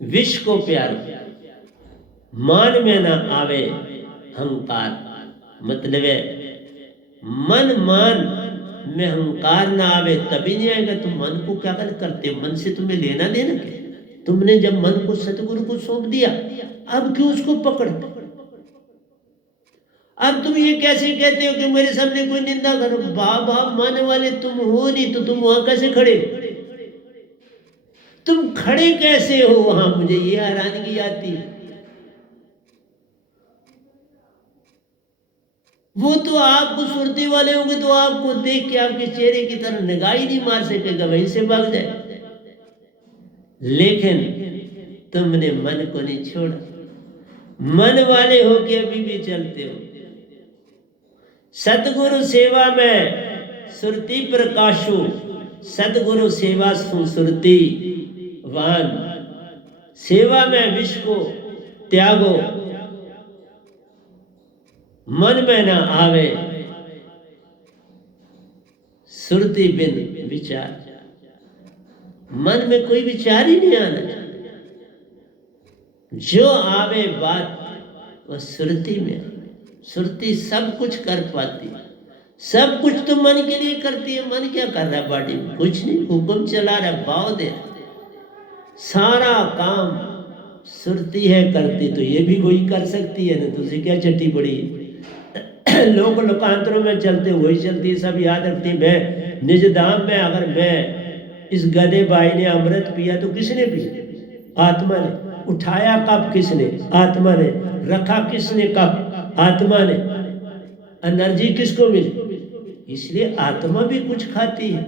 विश्व को प्यार, मान में ना आवे अहंकार, मतलब है मन मान में अहंकार ना आवे, तभी नहीं आएगा। तुम मन को क्या करते हो, मन से तुम्हें लेना देना क्या? तुमने जब मन को सतगुरु को सौंप दिया, अब क्यों उसको पकड़ते? अब तुम ये कैसे कहते हो कि मेरे सामने कोई निंदा करो? भाव भाव मानने वाले तुम हो नहीं, तो तुम वहां कैसे खड़े? तुम खड़े कैसे हो वहां? मुझे ये हैरानगी आती है। वो तो आपको सुरती वाले होंगे तो आपको देख के आपके चेहरे की तरफ निगाह ही नहीं मार सकेगा, वहीं से भाग जाए। लेकिन तुमने मन को नहीं छोड़ा, मन वाले हो के अभी भी चलते हो। सतगुरु सेवा में सुरती प्रकाशु, सतगुरु सेवा सुरती वान, सेवा में विश्व को त्यागो, मन में ना आवे सुरती बिन विचार। मन में कोई विचार ही नहीं आना, जो आवे बात वह सुरती में। सुरती सब कुछ कर पाती है, सब कुछ तो मन के लिए करती है। मन क्या कर रहा है बॉडी में? कुछ नहीं, हुक्म चला रहा है, भाव दे रहा। सारा काम सुरती है करती, तो ये भी वही कर सकती है ना, तुझे क्या चट्टी पड़ी? लोक लोकांतरों में चलते वही चलती, सब याद रखती। मैं निज धाम में, अगर मैं इस गधे भाई ने अमृत पिया तो किसने पिया? आत्मा ने। उठाया कब? किसने? आत्मा ने। रखा किसने? कब? आत्मा ने। एनर्जी किसको मिली? इसलिए आत्मा भी कुछ खाती है,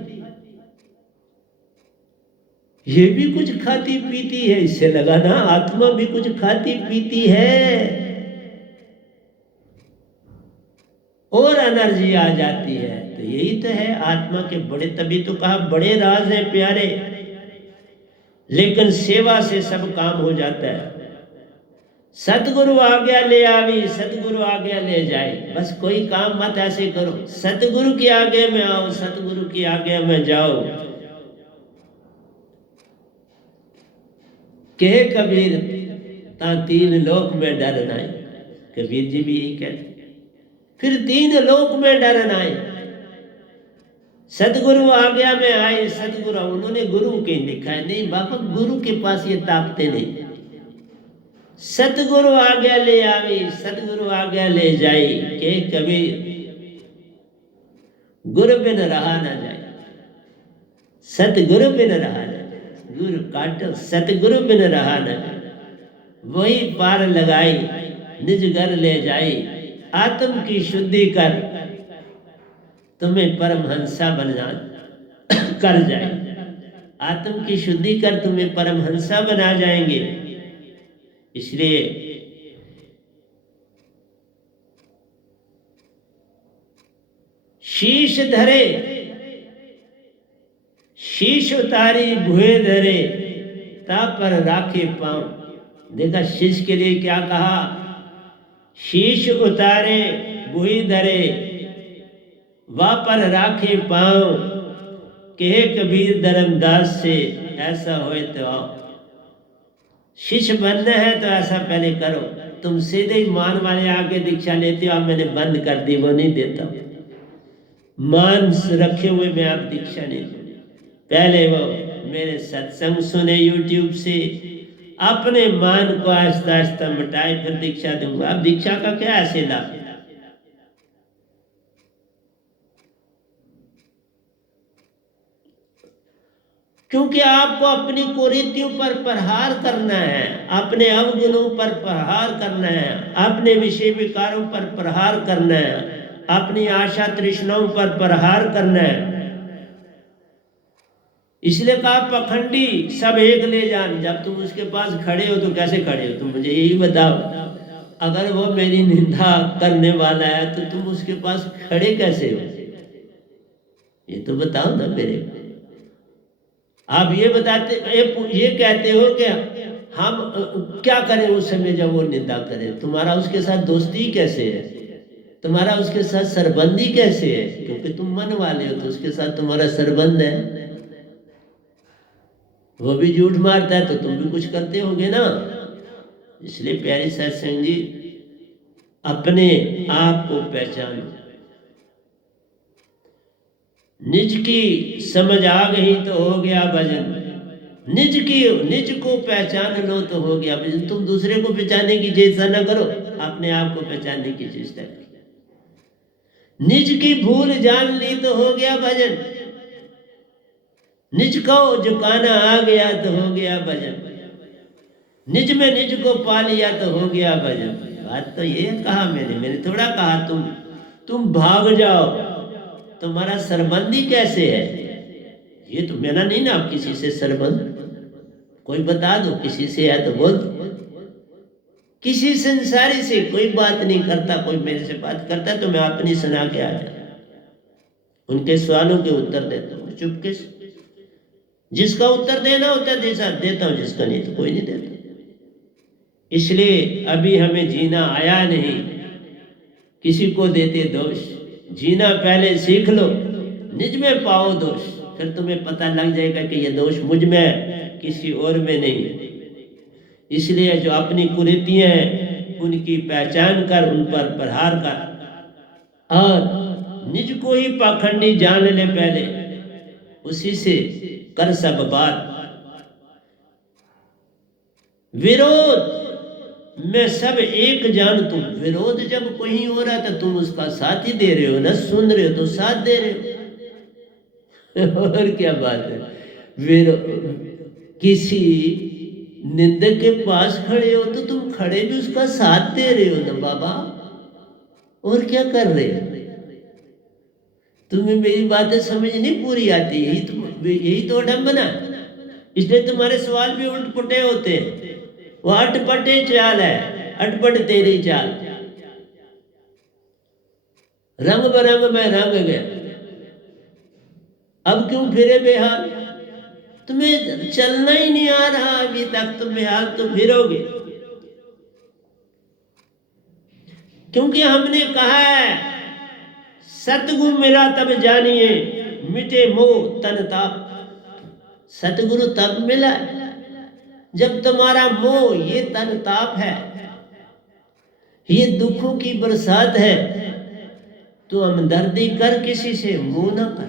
ये भी कुछ खाती पीती है। इससे लगा ना, आत्मा भी कुछ खाती पीती है और एनर्जी आ जाती है। तो यही तो है आत्मा के बड़े, तभी तो कहा बड़े राज हैं प्यारे, लेकिन सेवा से सब काम हो जाता है। सतगुरु आज्ञा ले आवी, सतगुरु आज्ञा ले जाए। बस कोई काम मत ऐसे करो, सतगुरु की आज्ञा में आओ, सतगुरु की आज्ञा में जाओ। कहे कबीर ता तीन लोक में डर नहीं, कबीर जी भी यही कहते। फिर 3 लोक में डरन आए। सतगुरु आज्ञा में आए, सतगुरु उन्होंने गुरु के लिखा है, नहीं बाबा गुरु के पास ये ताकते नहीं। सतगुरु आज्ञा ले आवी, सतगुरु आज्ञा ले जाई, के कबीर गुरु बिन रहा ना जाए, सतगुरु बिन रहा ना जाए, गुरु काटो सतगुरु बिन रहा ना जाए। वही पार लगाई निज घर ले जाई, आत्म की शुद्धि कर तुम्हें परमहंसा बना कर जाए। आत्म की शुद्धि कर तुम्हें परमहंसा बना जाएंगे। इसलिए शीश धरे, शीश उतारी भुए धरे, ता पर राखे पांव। देखा शीश के लिए क्या कहा, शीश उतारे भुई धरे, वा पर राखे पांव। कहे कबीर धर्मदास से, ऐसा होए तो आओ। शिष्य बनना है तो ऐसा पहले करो। तुम सीधे ही मान वाले आके दीक्षा लेते हो, अब मैंने बंद कर दी, वो नहीं देता। मान रखे हुए मैं आप दीक्षा नहीं दूंगी। पहले वो मेरे सत्संग सुने यूट्यूब से, अपने मान को आहिस्ता आहिस्ता मिटाए, फिर दीक्षा दूंगा। अब दीक्षा का क्या ऐसे लाभ? क्योंकि आपको अपनी कुरीतियों पर प्रहार करना है, अपने अवगुणों पर प्रहार करना है, अपने विषय विकारों पर प्रहार करना है, अपनी आशा तृष्णाओं पर प्रहार करना है। इसलिए कहा पखंडी सब एक ले जान। जब तुम उसके पास खड़े हो तो कैसे खड़े हो? तुम मुझे यही बताओ। अगर वो मेरी निंदा करने वाला है तो तुम उसके पास खड़े कैसे हो? ये तो बताओ ना मेरे। आप ये बताते, ये कहते हो कि हम क्या करें उस समय जब वो निंदा करे? तुम्हारा उसके साथ दोस्ती कैसे है? तुम्हारा उसके साथ सरबंदी कैसे है? क्योंकि तुम मन वाले हो तो उसके साथ तुम्हारा सरबंध है। वो भी झूठ मारता है तो तुम भी कुछ करते होगे ना। इसलिए प्यारे सत्संग जी, अपने आप को पहचानो। निज की समझ आ गई तो हो गया भजन। निज को पहचान लो तो हो गया भजन। तुम दूसरे को पहचानने की चेष्टा न करो, अपने आप को पहचानने की चेष्टा करो। निज की भूल जान ली तो हो गया भजन। निज को झुकाना आ गया तो हो गया भजन। निज में निज को पा लिया तो हो गया भजन। बात तो ये कहा मैंने थोड़ा कहा तुम भाग जाओ। तुम्हारा सरबंदी कैसे है? ये तो मेरा नहीं ना। आप किसी से सरबंद कोई बता दो, किसी से है तो बोल। किसी संसारी से कोई बात नहीं करता। कोई मेरे से बात करता तो मैं अपनी सुना के आ जाता, उनके सवालों के उत्तर देता हूँ चुपके से। जिसका उत्तर देना होता है देता हूँ, जिसका नहीं तो कोई नहीं देता। इसलिए अभी हमें जीना आया नहीं, किसी को देते दोष। जीना पहले सीख लो, निज में पाओ दोष, फिर तुम्हें पता लग जाएगा कि ये दोष मुझ में है, किसी और में नहीं। इसलिए जो अपनी कुरीतियां हैं उनकी पहचान कर, उन पर प्रहार कर, और निज को ही पाखंडी जान ले पहले, उसी से कर सब बात। विरोध मैं सब एक जान तुम। विरोध जब कोई हो रहा था तुम उसका साथ ही दे रहे हो ना, सुन रहे हो तो साथ दे रहे हो। और क्या बात है? किसी निंदक के पास खड़े हो तो तुम खड़े भी उसका साथ दे रहे हो ना बाबा। और क्या कर रहे हो? तुम्हें मेरी बातें समझ नहीं पूरी आती। यही तो अडम्बना। इसलिए तुम्हारे सवाल भी उल्ट पुटे होते हैं। वो अटपटे चाल है, अटपट तेरी चाल। रंग बरंग में रंग गया, अब क्यों फिरे बेहाल? तुम्हें चलना ही नहीं आ रहा अभी तक, तुम बेहाल तो फिरोगे। क्योंकि हमने कहा है सतगुरु मिला तब जानिए, मिटे मोह तन ताप। सतगुरु तब मिला जब तुम्हारा मोह, ये तन ताप है, ये दुखों की बरसात है, तू हमदर्दी कर किसी से, मुंह न कर।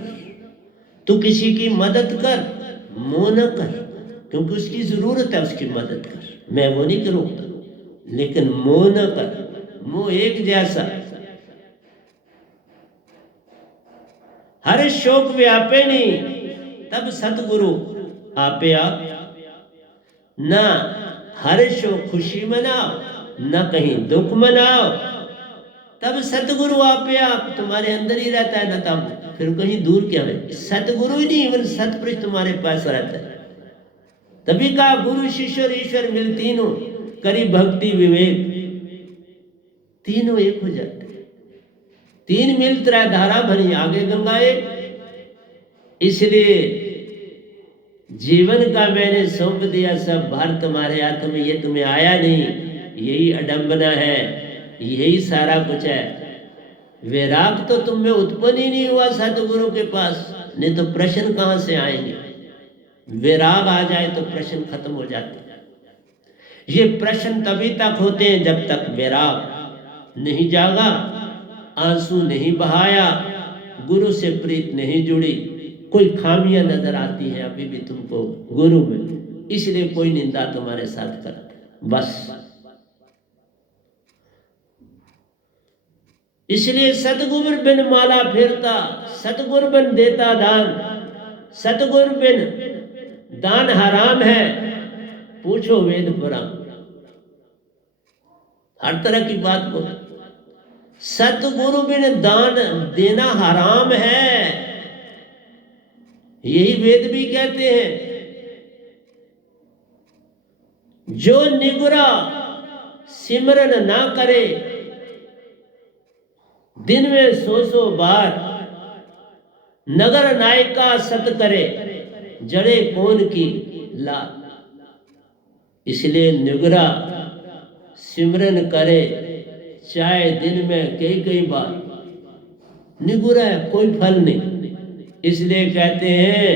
तू किसी की मदद कर, मुंह न कर, क्योंकि उसकी जरूरत है, उसकी मदद कर, मैं वो नहीं रोकता, लेकिन मुंह न कर। मुंह एक जैसा। हर शोक व्यापे नहीं, तब सतगुरु आपे आप। ना हर शोक खुशी मनाओ, ना कहीं दुख मनाओ, तब सतगुरु आपे आप तुम्हारे अंदर ही रहता है। ना तब फिर कहीं दूर क्या है, सतगुरु ही नहीं, इवन सतपुरुष तुम्हारे पास रहता है। तभी कहा गुरु शिष्य और ईश्वर मिल तीनों, करी भक्ति विवेक, तीनों एक हो जाते हैं। तीन मिल त्रय धारा भरी आगे गंगाए। इसलिए जीवन का मैंने सौंप दिया सब भार तुम्हारे हाथ में, ये तुम्हें आया नहीं, यही अडंबना है, यही सारा कुछ है। वैराग तो तुम में उत्पन्न ही नहीं हुआ सतगुरु के पास, नहीं तो प्रश्न कहां से आएंगे। वैराग आ जाए तो प्रश्न खत्म हो जाते हैं। ये प्रश्न तभी तक होते हैं जब तक वैराग नहीं जागा, आंसू नहीं बहाया, गुरु से प्रीत नहीं जुड़ी। कोई खामियां नजर आती है अभी भी तुमको गुरु में, इसलिए कोई निंदा तुम्हारे साथ करता है बस। इसलिए सतगुरु बिन माला फेरता, सतगुरु बिन देता दान, सतगुरु बिन दान हराम है, पूछो वेद पुराण। हर तरह की बात बोल। सतगुरु बिन दान देना हराम है, यही वेद भी कहते हैं। जो निगुरा सिमरन ना करे, दिन में 100 बार, नगर नायका सत करे, जड़े कौन की लाल। इसलिए निगुरा सिमरन करे, चाहे दिन में कई बार, निगुरा है, कोई फल नहीं। इसलिए कहते हैं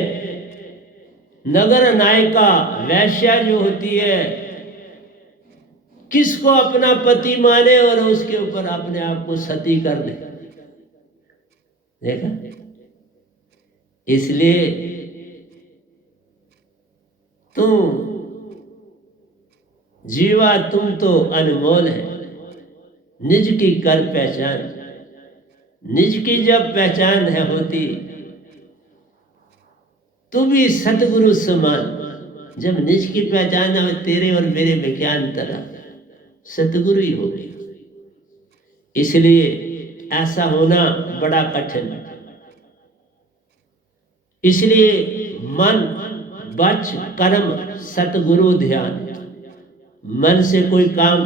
नगर नायिका वैश्या जो होती है, किसको अपना पति माने और उसके ऊपर अपने आप को सती कर ले, देखा। इसलिए तुम जीवा, तुम तो अनमोल है, निज की कर पहचान। निज की जब पहचान है होती, तू भी सतगुरु समान। जब निज की पहचान है, तेरे और मेरे में क्या अंतर है, सतगुरु ही होगी। इसलिए ऐसा होना बड़ा कठिन है। इसलिए मन वच कर्म सतगुरु ध्यान। मन से कोई काम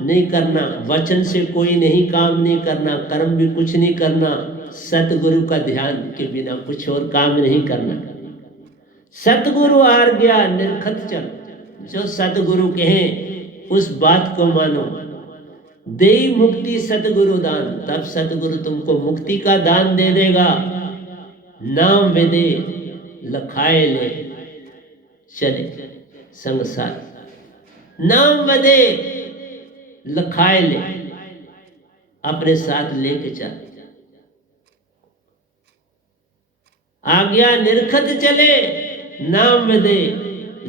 नहीं करना, वचन से कोई नहीं काम नहीं करना, कर्म भी कुछ नहीं करना, सतगुरु का ध्यान के बिना कुछ और काम नहीं करना। सतगुरु आर गया निर्खत चल, जो सतगुरु कहें उस बात को मानो। दे मुक्ति सतगुरु दान, तब सतगुरु तुमको मुक्ति का दान दे देगा। नाम वेदे लखाए ले चले संसार, नाम वेदे लखाए ले, अपने साथ लेके चल। आज्ञा निर्खत चले, नाम वेदे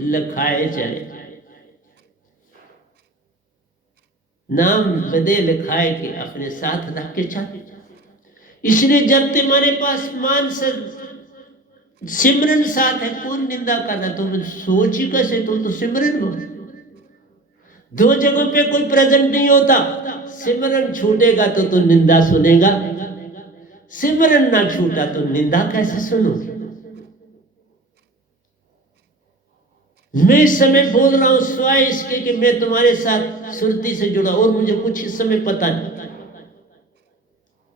लखाए चले। नाम वेदे लिखाए के अपने साथ रख के चल। इसलिए जब तुम्हारे पास मान सिमरन साथ है, कौन निंदा करना। तुम सोच ही कैसे, तुम तो सिमरन हो। दो जगहों पे कोई प्रेजेंट नहीं होता। सिमरन छूटेगा तो तू निंदा सुनेगा, सिमरन ना छूटा तो निंदा कैसे सुनोगे। मैं इस समय बोल रहा हूं स्वाय इसके कि मैं तुम्हारे साथ सुरती से जुड़ा, और मुझे कुछ इस समय पता नहीं।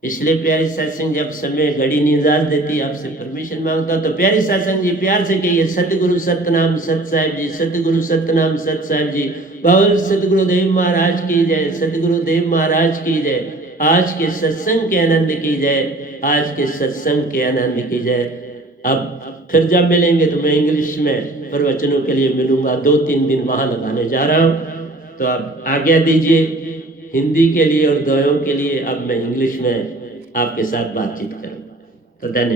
इसलिए प्यारी सत्संग जब समय घड़ी नहीं इजाजत देती, आपसे परमिशन मांगता तो प्यारी सत्संग जी प्यार से कहिए सतगुरु सतनाम सत साहिब जी, सतगुरु सतनाम सत साहिब जी। बाबा सतगुरुदेव महाराज की जय, सतगुरुदेव महाराज की जय। आज के सत्संग के आनंद की जय, आज के सत्संग के आनंद की जय। अब फिर जब मिलेंगे तो मैं इंग्लिश में प्रवचनों के लिए मिलूंगा, 2-3 दिन वहां लगाने जा रहा हूं। तो आप आज्ञा दीजिए हिंदी के लिए और दोयों के लिए, अब मैं इंग्लिश में आपके साथ बातचीत करूँ। तो धन्यवाद।